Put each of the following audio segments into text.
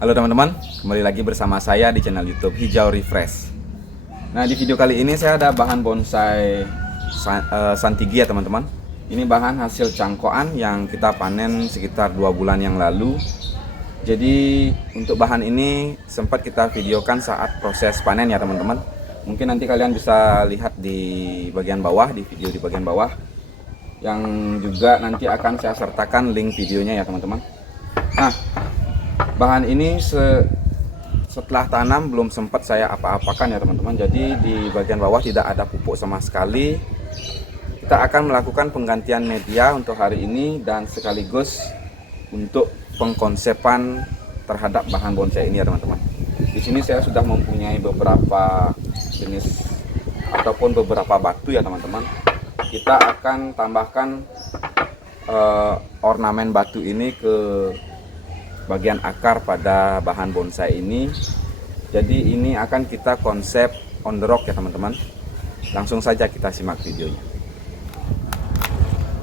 Halo teman-teman, kembali lagi bersama saya di channel YouTube Hijau Refresh. Nah, di video kali ini saya ada bahan bonsai Santigi ya teman-teman. Ini bahan hasil cangkokan yang kita panen sekitar 2 bulan yang lalu. Jadi untuk bahan ini sempat kita videokan saat proses panen ya teman-teman. Mungkin nanti kalian bisa lihat di bagian bawah, di video di bagian bawah, yang juga nanti akan saya sertakan link videonya ya teman-teman. Nah, bahan ini setelah tanam belum sempat saya apa-apakan ya teman-teman. Jadi di bagian bawah tidak ada pupuk sama sekali. Kita akan melakukan penggantian media untuk hari ini dan sekaligus untuk pengkonsepan terhadap bahan bonsai ini ya teman-teman. Di sini saya sudah mempunyai beberapa jenis ataupun beberapa batu ya teman-teman. Kita akan tambahkan ornamen batu ini ke bagian akar pada bahan bonsai ini. Jadi ini akan kita konsep on the rock ya teman-teman. Langsung saja kita simak videonya.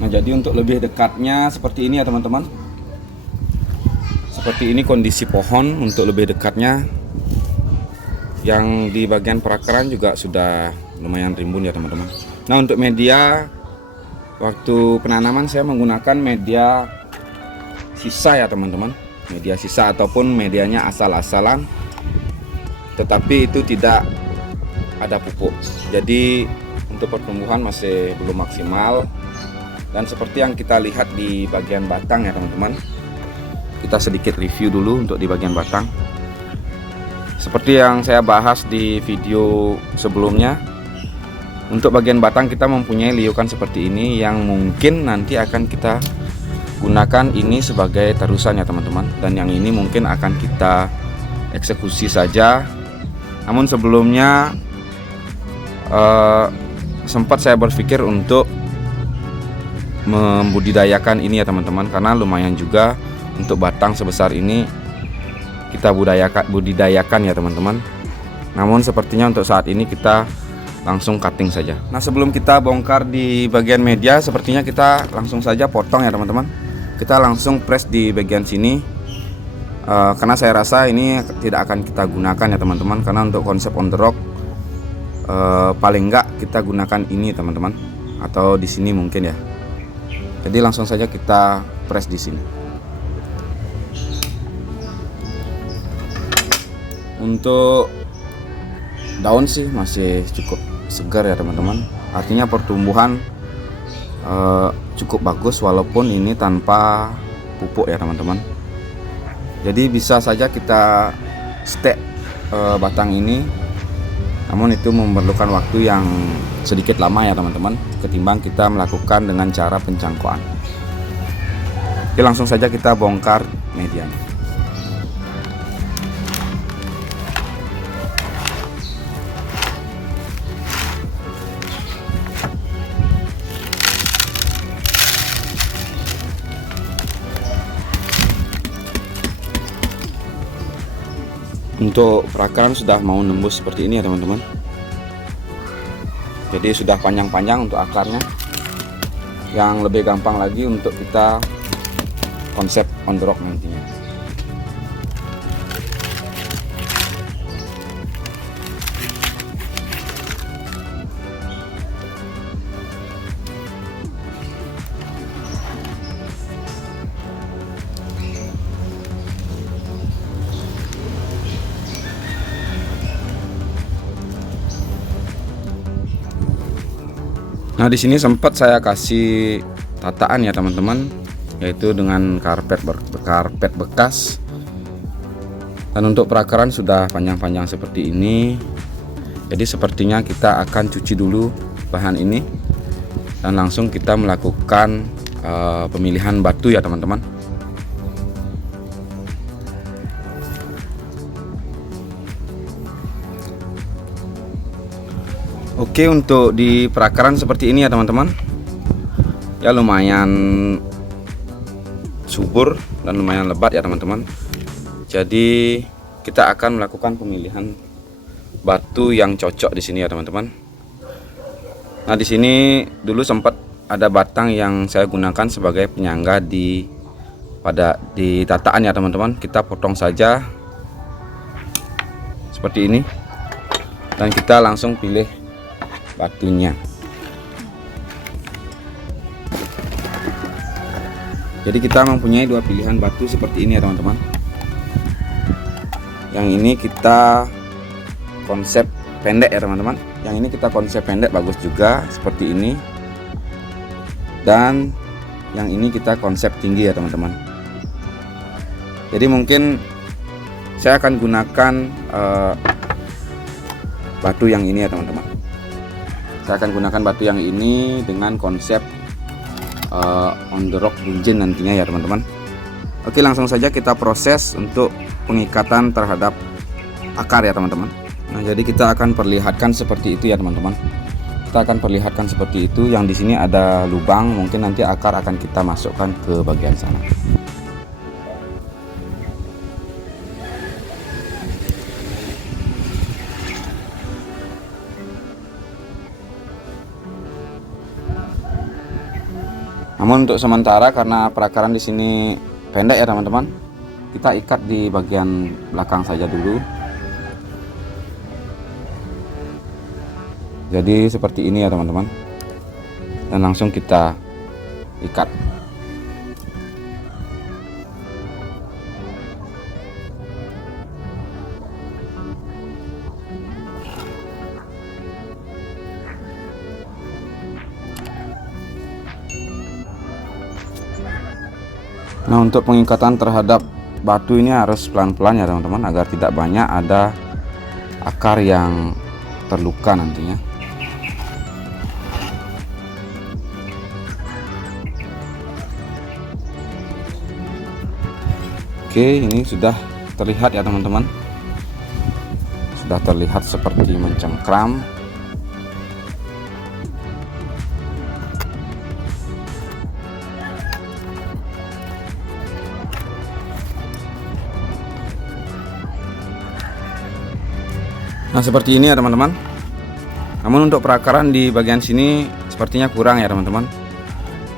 Nah, jadi untuk lebih dekatnya seperti ini ya teman-teman. Seperti ini kondisi pohon untuk lebih dekatnya. Yang di bagian perakaran juga sudah lumayan rimbun ya teman-teman. Nah, untuk media waktu penanaman saya menggunakan media sisa ya teman-teman. Media sisa ataupun medianya asal-asalan, tetapi itu tidak ada pupuk. Jadi untuk pertumbuhan masih belum maksimal. Dan seperti yang kita lihat di bagian batang ya teman-teman, kita sedikit review dulu untuk di bagian batang. Seperti yang saya bahas di video sebelumnya, untuk bagian batang kita mempunyai liukan seperti ini yang mungkin nanti akan kita gunakan ini sebagai terusan ya teman-teman, dan yang ini mungkin akan kita eksekusi saja. Namun sebelumnya sempat saya berpikir untuk membudidayakan ini ya teman-teman, karena lumayan juga untuk batang sebesar ini kita budidayakan ya teman-teman. Namun sepertinya untuk saat ini kita langsung cutting saja. Nah, sebelum kita bongkar di bagian media, sepertinya kita langsung saja potong ya teman-teman. Kita langsung press di bagian sini, karena saya rasa ini tidak akan kita gunakan ya teman-teman, karena untuk konsep on the rock paling enggak kita gunakan ini teman-teman, atau di sini mungkin ya. Jadi langsung saja kita press di sini. Untuk daun sih masih cukup segar ya teman-teman, artinya pertumbuhan cukup bagus walaupun ini tanpa pupuk ya teman-teman. Jadi bisa saja kita stek batang ini, namun itu memerlukan waktu yang sedikit lama ya teman-teman, ketimbang kita melakukan dengan cara pencangkokan. Oke, langsung saja kita bongkar medianya. Untuk perakaran sudah mau nembus seperti ini ya teman-teman. Jadi sudah panjang-panjang untuk akarnya. Yang lebih gampang lagi untuk kita konsep on the rock nantinya. Nah, di sini sempat saya kasih tataan ya teman-teman, yaitu dengan karpet bekas. Dan untuk perakaran sudah panjang-panjang seperti ini. Jadi sepertinya kita akan cuci dulu bahan ini dan langsung kita melakukan pemilihan batu ya teman-teman. Oke, untuk di perakaran seperti ini ya teman-teman, ya lumayan subur dan lumayan lebat ya teman-teman. Jadi kita akan melakukan pemilihan batu yang cocok di sini ya teman-teman. Nah, di sini dulu sempat ada batang yang saya gunakan sebagai penyangga di tataan ya teman-teman. Kita potong saja seperti ini, dan kita langsung pilih batunya. Jadi kita mempunyai dua pilihan batu seperti ini ya teman-teman. Yang ini kita konsep pendek ya teman-teman. Yang ini kita konsep pendek, bagus juga seperti ini. Dan yang ini kita konsep tinggi ya teman-teman. Jadi mungkin saya akan gunakan batu yang ini ya teman-teman. Saya akan gunakan batu yang ini dengan konsep on the rock bunjin nantinya ya teman-teman. Oke, langsung saja kita proses untuk pengikatan terhadap akar ya teman-teman. Nah, jadi kita akan perlihatkan seperti itu ya teman-teman. Kita akan perlihatkan seperti itu. Yang di sini ada lubang, mungkin nanti akar akan kita masukkan ke bagian sana. Namun untuk sementara karena perakaran di sini pendek ya teman-teman, kita ikat di bagian belakang saja dulu. Jadi seperti ini ya teman-teman, dan langsung kita ikat. Nah, untuk pengikatan terhadap batu ini harus pelan-pelan ya teman-teman, agar tidak banyak ada akar yang terluka nantinya. Oke, ini sudah terlihat ya teman-teman. Sudah terlihat seperti mencengkram. Nah, seperti ini ya teman-teman. Namun untuk perakaran di bagian sini sepertinya kurang ya teman-teman.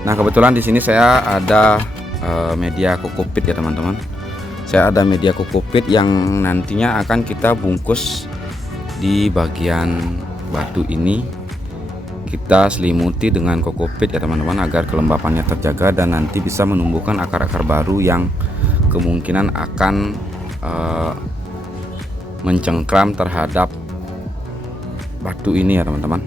Nah, kebetulan di sini saya ada media kokopit ya teman-teman. Saya ada media kokopit yang nantinya akan kita bungkus di bagian batu ini. Kita selimuti dengan kokopit ya teman-teman, agar kelembapannya terjaga dan nanti bisa menumbuhkan akar-akar baru yang kemungkinan akan mencengkram terhadap batu ini ya teman-teman.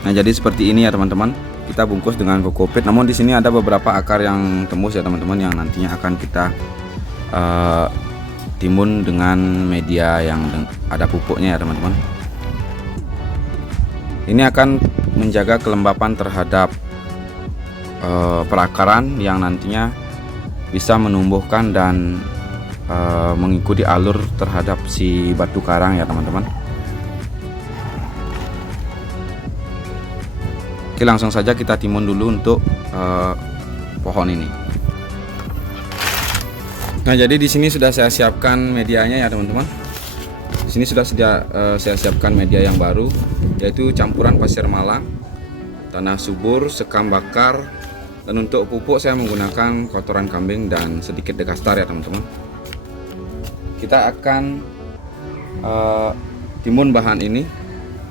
Nah, jadi seperti ini ya teman-teman. Kita bungkus dengan kokopit. Namun di sini ada beberapa akar yang tembus ya teman-teman, yang nantinya akan kita timbun dengan media yang ada pupuknya ya teman-teman. Ini akan menjaga kelembapan terhadap perakaran yang nantinya bisa menumbuhkan dan mengikuti alur terhadap si batu karang ya teman-teman. Oke, langsung saja kita timbun dulu untuk pohon ini. Nah, jadi di sini sudah saya siapkan medianya ya teman-teman. Di sini sudah saya siapkan media yang baru, yaitu campuran pasir malang, tanah subur, sekam bakar, dan untuk pupuk saya menggunakan kotoran kambing dan sedikit dekastar ya teman-teman. Kita akan timbun bahan ini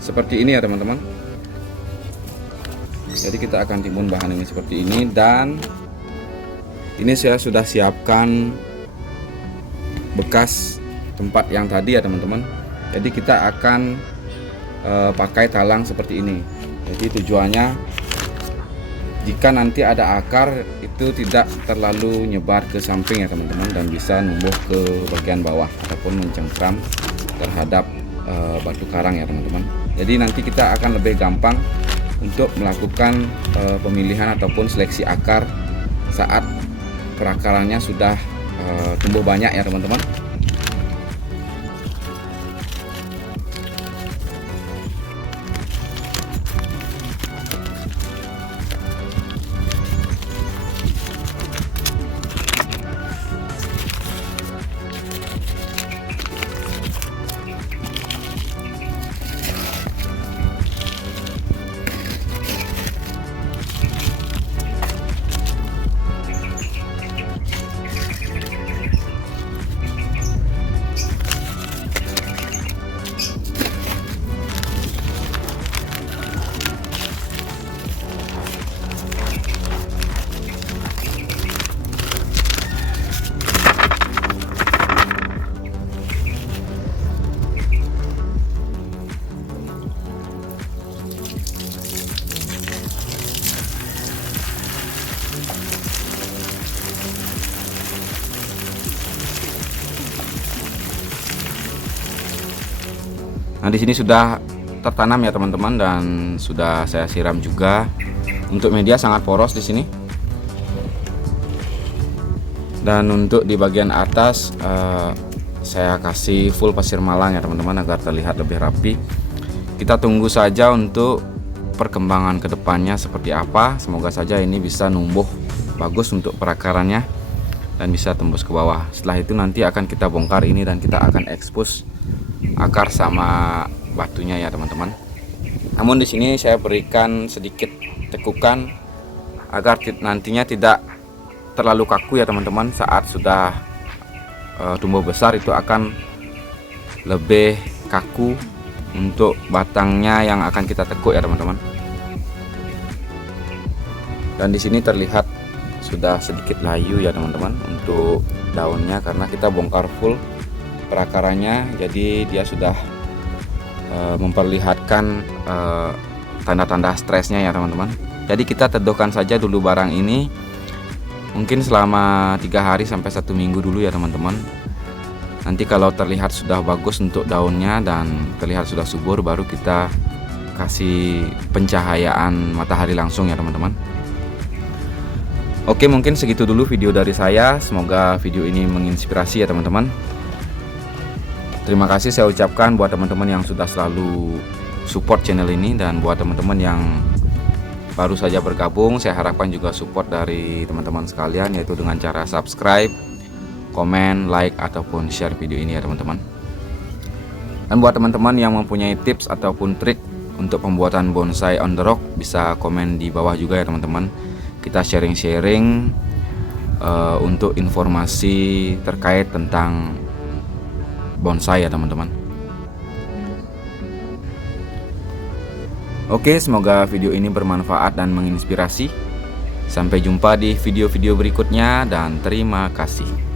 seperti ini ya teman-teman. Jadi kita akan timbun bahan ini seperti ini, dan ini saya sudah siapkan bekas tempat yang tadi ya teman-teman. Jadi kita akan pakai talang seperti ini. Jadi tujuannya jika nanti ada akar itu tidak terlalu nyebar ke samping ya teman-teman, dan bisa numbuh ke bagian bawah ataupun mencengkram terhadap batu karang ya teman-teman. Jadi nanti kita akan lebih gampang untuk melakukan pemilihan ataupun seleksi akar saat perakarannya sudah tumbuh banyak ya teman-teman. Nah, di sini sudah tertanam ya teman-teman, dan sudah saya siram juga. Untuk media sangat poros di sini. Dan untuk di bagian atas saya kasih full pasir malang ya teman-teman, agar terlihat lebih rapi. Kita tunggu saja untuk perkembangan kedepannya seperti apa. Semoga saja ini bisa numbuh bagus untuk perakarannya dan bisa tembus ke bawah. Setelah itu nanti akan kita bongkar ini dan kita akan ekspos akar sama batunya ya teman-teman. Namun di sini saya berikan sedikit tekukan agar nantinya tidak terlalu kaku ya teman-teman. Saat sudah tumbuh besar itu akan lebih kaku untuk batangnya yang akan kita tekuk ya teman-teman. Dan di sini terlihat sudah sedikit layu ya teman-teman untuk daunnya, karena kita bongkar full perakarannya, jadi dia sudah memperlihatkan tanda-tanda stresnya ya teman-teman. Jadi kita teduhkan saja dulu barang ini mungkin selama 3 hari sampai 1 minggu dulu ya teman-teman. Nanti kalau terlihat sudah bagus untuk daunnya dan terlihat sudah subur, baru kita kasih pencahayaan matahari langsung ya teman-teman. Oke, mungkin segitu dulu video dari saya. Semoga video ini menginspirasi ya teman-teman. Terima kasih saya ucapkan buat teman-teman yang sudah selalu support channel ini, dan buat teman-teman yang baru saja bergabung, saya harapkan juga support dari teman-teman sekalian, yaitu dengan cara subscribe, komen, like, ataupun share video ini ya teman-teman. Dan buat teman-teman yang mempunyai tips ataupun trik untuk pembuatan bonsai on the rock, bisa komen di bawah juga ya teman-teman. Kita sharing-sharing untuk informasi terkait tentang bonsai ya teman-teman. Oke, semoga video ini bermanfaat dan menginspirasi. Sampai jumpa di video-video berikutnya, dan terima kasih.